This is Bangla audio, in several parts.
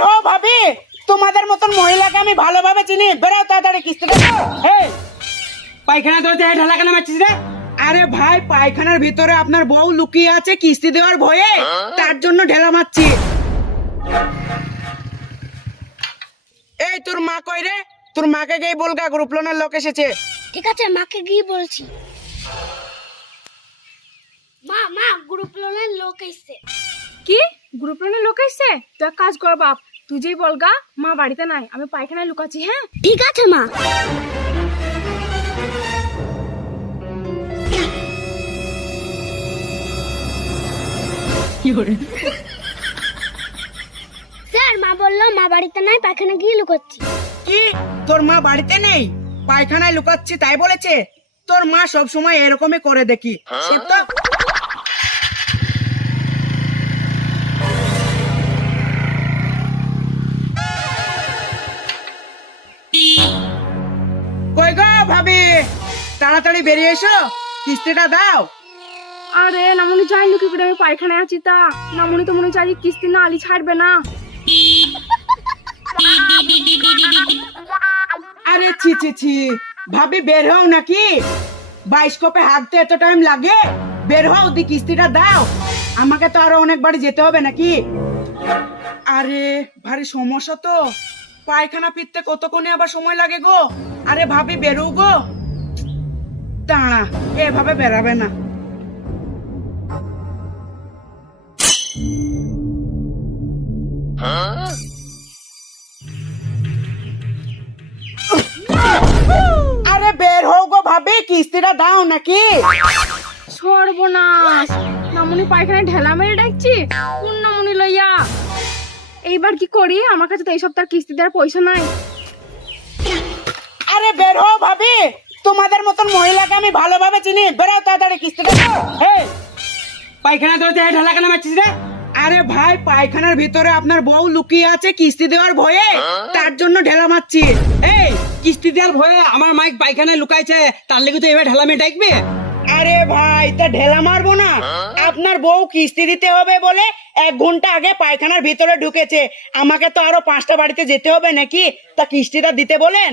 হো ভাবি তোমাদের মতন মহিলাকে আমি ভালোভাবে চিনি। বেরো তাড়াতাড়ি কিস্তিটা দাও। এই পায়খানা ধরতে ঢালা কেন মারছিস রে? আরে ভাই পায়খানার ভিতরে আপনার বউ লুকিয়ে আছে কিস্তি দেওয়ার ভয়ে। তার জন্য ঢেলা মারছি। এই তোর মা কই রে? তোর মাকে গিয়ে বলগা গ্রুপ লোনের লোক এসেছে। ঠিক আছে মাকে গিয়ে বলছি। মা মা গ্রুপ লোনের লোক এসেছে। কি? গ্রুপ লোনের লোক এসেছে? তুই কাজ কর বাপ। তুই যেই বলগা মা বাড়িতে নাই আমি পায়খানায় লুকাচ্ছি হ্যাঁ? ঠিক আছে মা। স্যার মা বলল মা বাড়িতে নাই পায়খানা গিয়ে লুকোচ্ছি। কি? তোর মা বাড়িতে নেই? পায়খানায় লুকাচ্ছি তাই বলেছে? তোর মা সব সময় এরকমই করে দেখি। সে তো ভাবি তাড়াতাড়ি বেরিয়ে এসো। কিস্তিটা দাও। আরে নামুনি জানলো কি করে আমি পায়খানায় আছি তা। নামুনি তো মনে হচ্ছে আজকে কিস্তি না আলি ছাড়বে না। আরে ছি ছি ছি। ভাবি বের হও নাকি? বাইস্কোপে হাঁটতে এত টাইম লাগে। বের হও দি কিস্তিটা দাও। আমাকে তো আরও অনেক বাড়ি যেতে হবে নাকি? আরে ভারী সমস্যা তো। পায়খানা ফিরতে কতক্ষণে আবার সময় লাগে গো? আরে ভাবি বেরো গো দাঁড়া, এভাবে বেরাবে না। আরে বের হও গো ভাবি, কিস্তিটা দাও নাকি? সর্বনাশ! নামুনি পায়খানায় ঢেলা মেরে ডাকছি, কোন নামুনি লইয়া? এইবার কি করি? আমার কাছে তো এই সপ্তাহ কিস্তি দেওয়ার পয়সা নাই। আরে বের হও ভাবি। তোমাদের মতন মহিলাকে আমি ভালোভাবে চিনি। বেরো তাড়াতাড়ি কিস্তিটা এই পায়খানা ধরতে ঢালা কেন মারছিস রে? আরে ভাই, পায়খানার ভিতরে আপনার বউ লুকিয়ে আছে কিস্তি দেওয়ার ভয়ে। তার জন্য ঢেলা মারছি। এই কিস্তি দেওয়ার ভয়ে আমার মাইক পায়খানায় লুকাইছে। তার লেগে তো এবার ঢালা মেয়ে ডাকবে? আরে ভাই, তা ঢেলা মারবো না। আপনার বউ কিস্তি দিতে হবে বলে এক ঘণ্টা আগে পায়খানার ভিতরে ঢুকেছে। আমাকে তো আরও পাঁচটা বাড়িতে যেতে হবে নাকি? তা কিস্তিটা দিতে বলেন।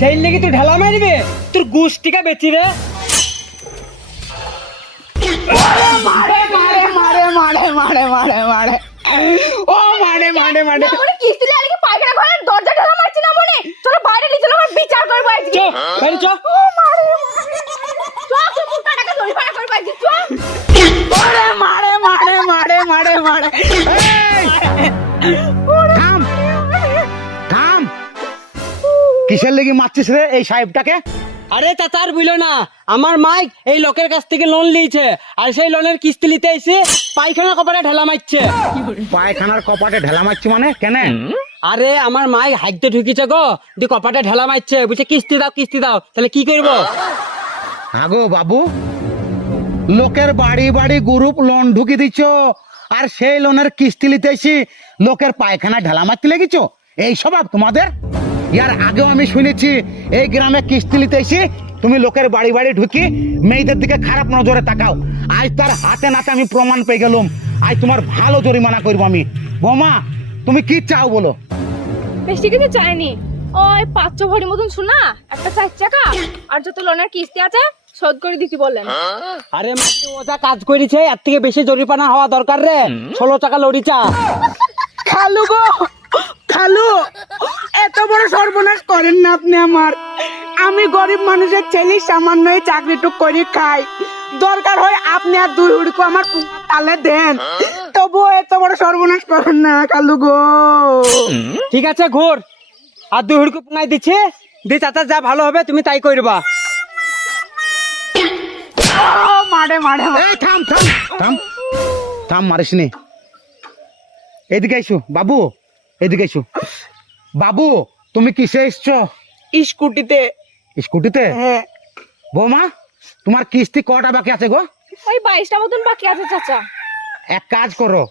সেই লেগে তুই ঢালা মারবে? তোর গুষ্টিকা বেচি রে মারে মারে মারে। মারে মারে মারে মারে ও মারে মারে মারে নামুনি কিস্তি আজকে পায়খানা ঘরের দরজা ঢেলা মারছি না মনে? চলো বাইরে নিয়ে চলো আমার বিচার করব আজকে। চ বাইরে চ। ও মারে চল তুই মুখটা টাকা ধরে ফাড়া করব আজকে চল মারে মারে মারে মারে মারে। মারে কিসের লেগে মারছিস রে এই সাহেবটাকে? আরে চাচার বুঝলো না। আমার মাইক এই লোকের কাছ থেকে লোন নিয়েছে। আর সেই লোনের কিস্তি নিতে এসে পায়খানা কপালে ঢেলা মারছে। পায়খানার কপাটে ঢেলা মারছি মানে? কেন? আরে আমার মাইক হাইতে ঢুকিছে গো। দি কপাটে ঢেলা মারছে। বুঝছে কিস্তি দাও কিস্তি দাও। তাহলে কি করব? আগো বাবু লোকের বাড়ি বাড়ি গ্রুপ লোন ঢুকি দিচ্ছ। আর সেই লোনের কিস্তি নিতে এসে লোকের পায়খানা ঢেলা মারতে লেগেছ? এই স্বভাব তোমাদের? ইয়ার আগেও আমি শুনেছি এই গ্রামে কিস্তি নিতে এসে তুমি লোকের বাড়ি বাড়ি ঢুকি মেয়েদের দিকে খারাপ নজরে তাকাও। আজ তার হাতে নাতে আমি প্রমাণ পেয়ে গেলাম। আজ তোমার ভালো জরিমানা করব আমি। বোমা তুমি কি চাও বলো? বেশি কিছু চাইনি। ওই পাঁচ ছ ভরি মতন শোনা একটা চার চাকা আর যত লোনের কিস্তি আছে শোধ করে দিতে বললেন আরে মাঝে ও যা কাজ করেছে এর থেকে বেশি জরিপানা হওয়া দরকার রে। ষোলো টাকা লড়িচা খালু গো খালু এত বড় সর্বনাশ করেন না আপনি আমার। আমি গরিব মানুষের ছেলে সামান্য চাকরিটুক করে খাই। দরকার হয় আপনি আর দুই হুড়কো আমার তালে দেন। তবুও এত বড় সর্বনাশ করেন না খালু গো। ঠিক আছে ঘোর। আর দুই হুড়কু পুঙাই দিচ্ছে। দি চাচা যা ভালো হবে তুমি তাই করবা ও, মারে মারে। এই থাম থাম থাম। থাম মারিস নি। এদিকে এসো বাবু। এদিকে এসো। বাবু তুমি কিসে এসছো? স্কুটিতে। স্কুটিতে? হ্যাঁ। বৌমা তোমার কিস্তি কটা বাকি আছে গো? ওই বাইশটা মতন বাকি আছে চাচা। এক কাজ করো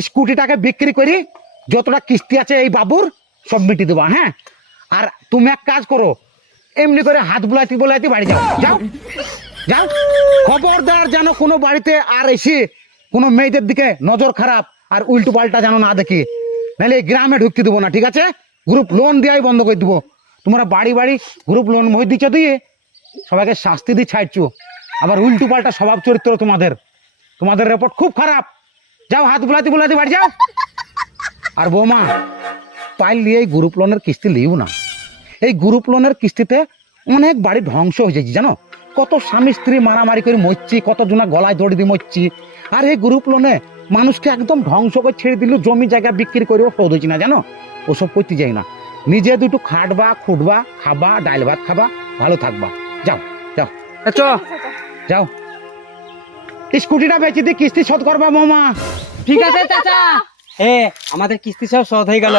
স্কুটিটাকে বিক্রি করি যতটা কিস্তি আছে এই বাবুর সব মিটিয়ে দেবা হ্যাঁ? আর তুমি এক কাজ করো এমনি করে হাত বুলাইতে বুলাইতে বাড়ি যাও। যাও। যাও। খবরদার যেন কোনো বাড়িতে আর এসে কোনো মেয়েদের দিকে নজর খারাপ আর উল্টো পাল্টা যেন না দেখি। নাহলে এই গ্রামে ঢুকতে দেবো না, ঠিক আছে? গ্রুপ লোন দেওয়াই বন্ধ করে দেবো। তোমরা বাড়ি বাড়ি গ্রুপ লোন মই দিচ্ছ দিয়ে সবাইকে শাস্তি দিয়ে ছাড়ছো। আবার উল্টো পাল্টা স্বভাব চরিত্র তোমাদের। তোমাদের রেপোর্ট খুব খারাপ। যাও, হাত বুলাতে বুলাতে বাড়ি যাও। আর বৌমা, পাইলি এই গ্রুপ লোনের কিস্তি লিও না। এই গ্রুপ লোনের কিস্তিতে অনেক বাড়ি ধ্বংস হয়ে যাচ্ছে, জানো? কত স্বামী স্ত্রী মারামারি করে মরছি কত জনা গলায় দড়ি দিয়ে মরছি। আর এই গ্রুপ লোনে মানুষকে একদম ধ্বংস করে ছেড়ে দিল জমি জায়গা বিক্রি করেও শোধ হচ্ছে না জানো? ওসব করতে যাই না। নিজে দুটো খাটবা খুটবা খাবা ডাল ভাত খাবা ভালো থাকবা। যাও যাও। চ। যাও। স্কুটিটা বেঁচে দিয়ে কিস্তি শোধ করবা মামা ঠিক আছে চাচা। এ আমাদের কিস্তি সব শোধ হয়ে গেল।